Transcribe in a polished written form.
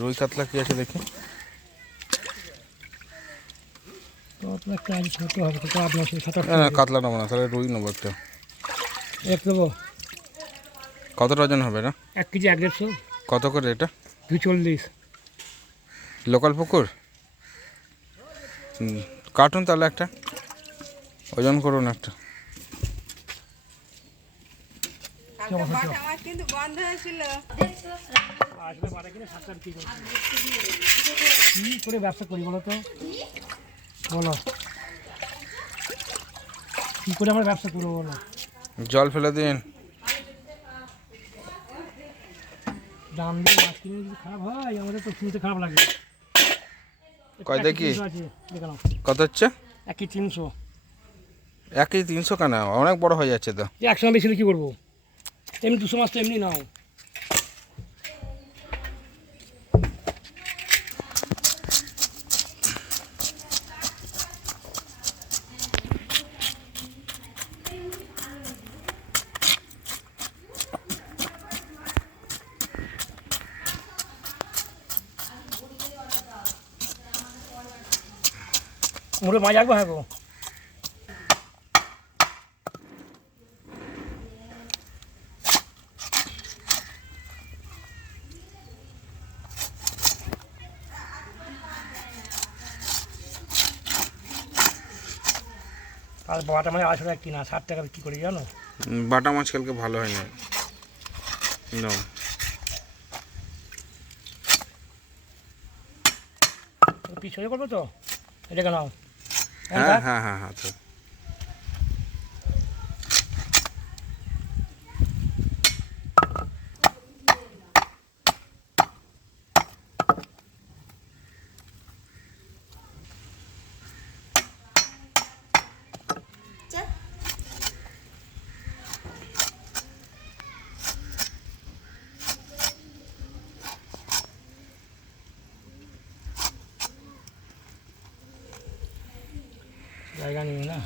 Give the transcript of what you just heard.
রুই কাতলা কি আছে দেখি। না কাতলা নেবো না, তাহলে রুই নেবো একটা। দেবো কত ডজন হবে না? 1 কেজি 150। কত করে এটা? 240। লোকাল পুকুর কার্টুন, তাহলে একটা ওজন করুন একটা। কিন্তু বন্ধ হয়েছিল। কি করে ব্যবসা করি বলো তো, বলো কি করে আমরা ব্যবসা করবো বলো? জল ফেলে দিন। দাম দিয়ে মাছ কিনে যদি খারাপ হয় আমাদের তো শুনতে খারাপ লাগে। কয় দেখি দেখে নাও কত হচ্ছে? 1 কেজি 300। 1 কেজি 300 কেন? অনেক বড় হয়ে যাচ্ছে তো। 100 বেশি হলে কী করবো? এমনি 200 মাছ তো এমনি নাও। মুড়ে মাছ আসবো, হ্যাঁ গো। আর বাটা মাছ 800 টাকা কিনা, 60 টাকা বিক্রি করি জানো। বাটা মাছ কালকে ভালো হয় না। নাও পিছনে করবো তো, এটাকে নাও। হ্যাঁ হ্যাঁ হ্যাঁ হ্যাঁ তো জায়গা নেই না।